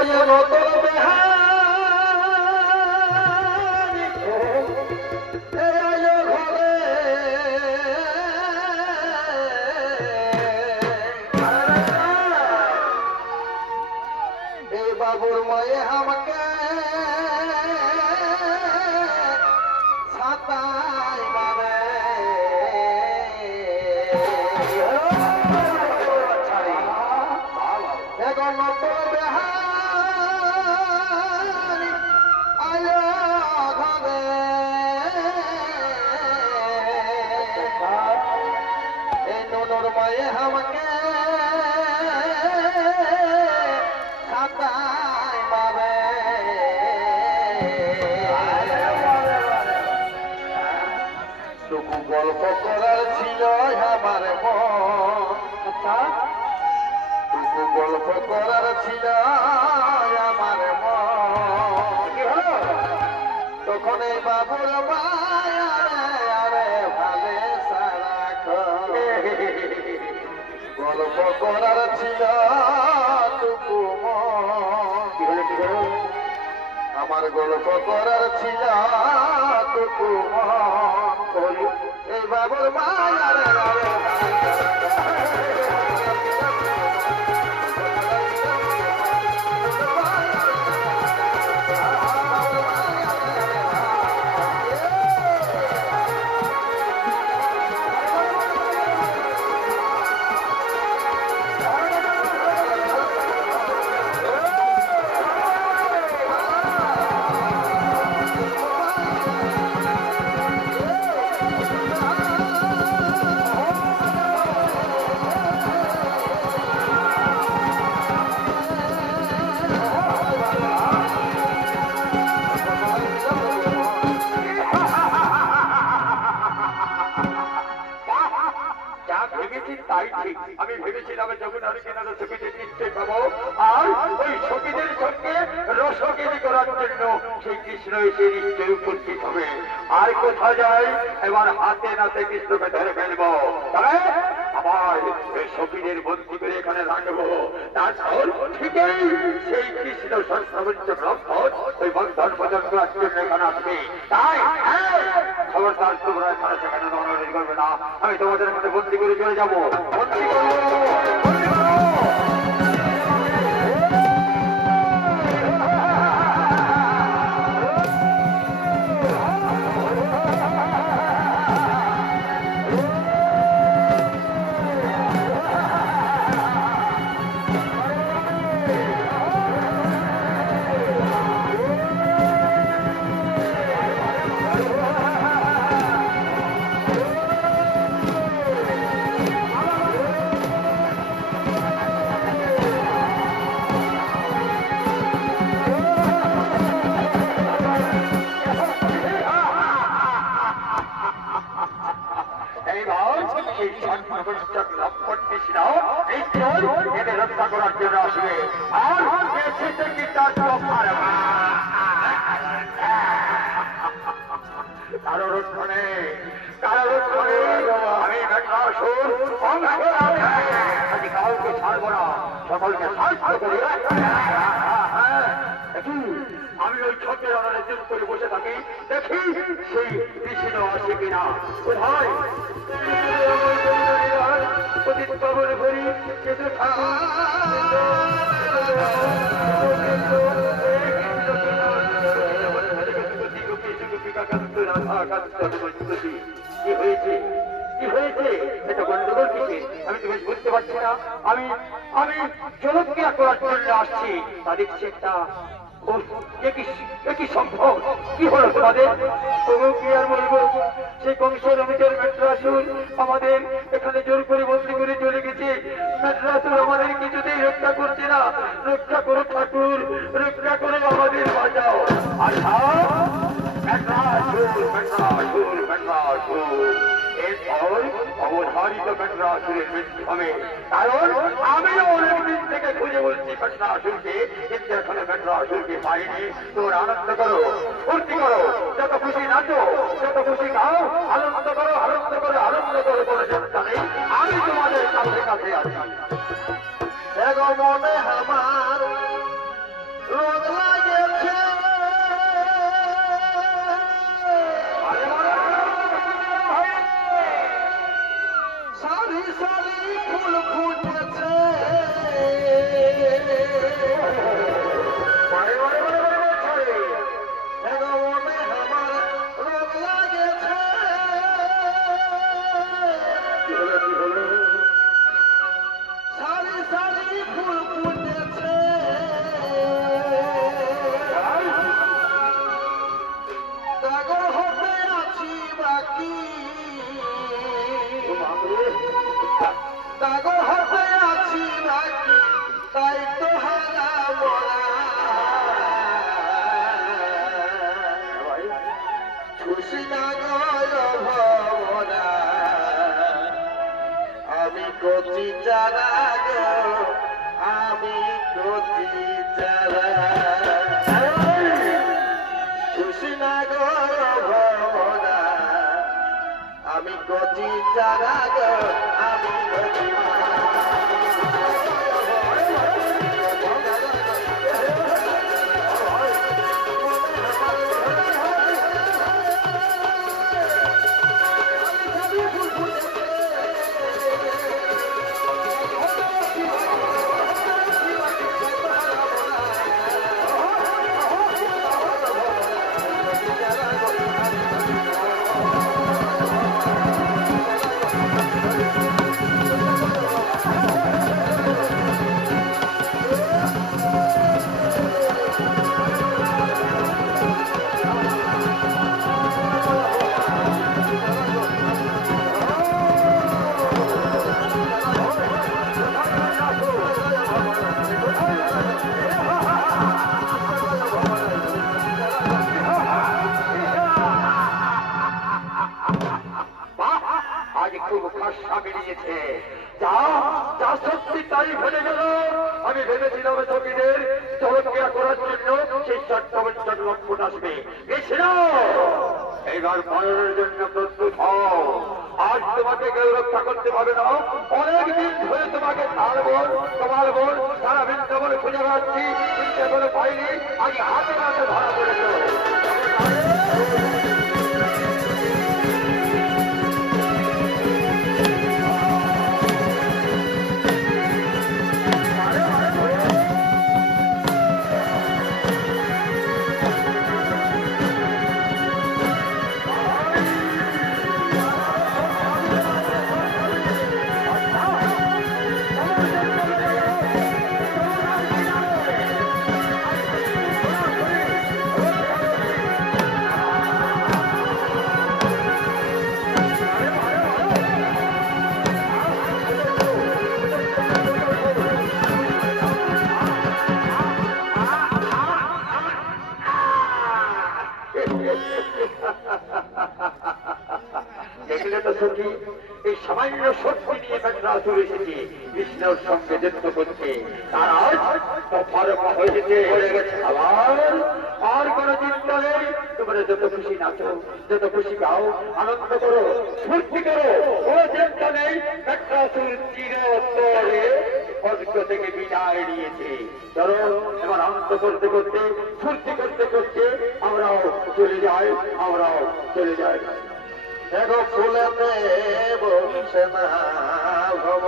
ওই নতুন বেহারি ঘরে এই বাবুর মায়ে আমাকে সাতাই মারে এখন নতুন বেহারি আয় ঘরে এই ননুর মায়ে আমাকে সাতাই মারে টুকু গল্প করার ছিল আমার মন টুকু গল্প করার ছিল আমার মন তখন এই বাবুর মায়ারে ভালে সারা গল্প করার ছিল টুকু মন আমার গল্প করার ছিল টুকু মন এই বাবুর মায়ারে আমি ভেবেছিলাম যখন আমি কেন ছবিতে নিশ্চয় পাবো আর ওই ছবিদের সঙ্গে রসগিরি করার জন্য সেই কৃষ্ণ এসে নিশ্চয় উপস্থিত হবে আর কোথায় যায় এবার হাতে নাতে কৃষ্ণকে ধরে ফেলবো তবে আবার এই সখীদের বন্দি করে এখানে রাখবো তারপর ঠিকই সেই কৃষ্ণ সংস্থাপঞ্চ ব্রহ্মণ ওই বন্ধন বদল করার জন্য এখানে আসবে তাই খবরদার তোমরা এখানে সেখানে নড়ানড়ি করবে না আমি তোমাদের এখানে বন্দি করে চলে যাবো বন্দি করবো বন্দি করো রক্ষা করার জন্য আসবে আর কারো রক্ষণে আমি কাউকে ছাড়বো না সকলকে আমি ওই ছোটের অনারে চুপ করে বসে থাকি দেখি সেই কৃষ্ণ আসে কিনা কোথায় পাবন করি কিন্তু কি হয়েছে কি হয়েছে এটা গন্ডগোল কিসে আমি তো বেশ বুঝতে পারছি না আমি আমি জলক্রিয়া করার জন্য আসছি তা দেখছি একটা কি সম্ভব কি হলো তোমাদের তবু কি আর বলবো সেই কংসের অমিতের মেট্রাসুর আমাদের এখানে জোর করে বন্দি করে চলে গেছে মেট্রাসুর আমাদের কিছুতেই রক্ষা করছে না রক্ষা করো ঠাকুর রক্ষা করো আমাদের বাঁচাও আচ্ছা মেট্রাসুর মেট্রাসুর মেট্রাসুর এরপর অবধারিত মেট্রাসুরের মৃত্যু হবে কারণ আমিও অনেক দিন থেকে খুঁজে বলছি মেট্রাসুরকে কিন্তু এখানে মেট্রাসুরকে পাইনি তোর আনন্দ করো ফুর্তি করো যত খুশি নাচো যত খুশি গাও আনন্দ করো আনন্দ করো আনন্দ করো কোনো চিন্তা নেই আমি তোমাদের কাছে কাছে আছি মনে আমার চারা গো আমি কচি চারা কৃষ্ণা গো ভবনা আমি কচি চারা গো আমি কচি সত্যি তাই ফেলে গেল। আমি ভেবেছিলাম সখীদের চলক্রিয়া করার জন্য সেই চট্টবঞ্চল লক্ষণ আসবে, এইবার মরণের জন্য প্রস্তুত হও। আজ তোমাকে কেউ রক্ষা করতে পারবে না। অনেকদিন ধরে তোমাকে তোমার বোন সারা বৃন্দাবনে খুঁজে বেড়াচ্ছি, চিন্তা করে পাইনি, আজ হাতে হাতে ধরা পড়েছ। দেখলে তো সখী, এই সামান্য শক্তি নিয়ে মেঘনাথুর এসেছে কৃষ্ণের সঙ্গে যুদ্ধ করছে। তারা হয়ে গেছে আবার। আর কোন চিন্তা নেই, তোমরা যত খুশি নাচো, যত খুশি গাও, আনন্দ করো, ফুর্তি করো, কোনো চিন্তা নেই। মেঘনাথুর চিরতরে স্বর্গ থেকে বিদায় নিয়েছে। ধরো এবার আনন্দ করতে করতে, ফুর্তি করতে করতে আমরাও চলে যাই, আমরাও চলে যাই। দেখো ফুলেতে বসে না ভব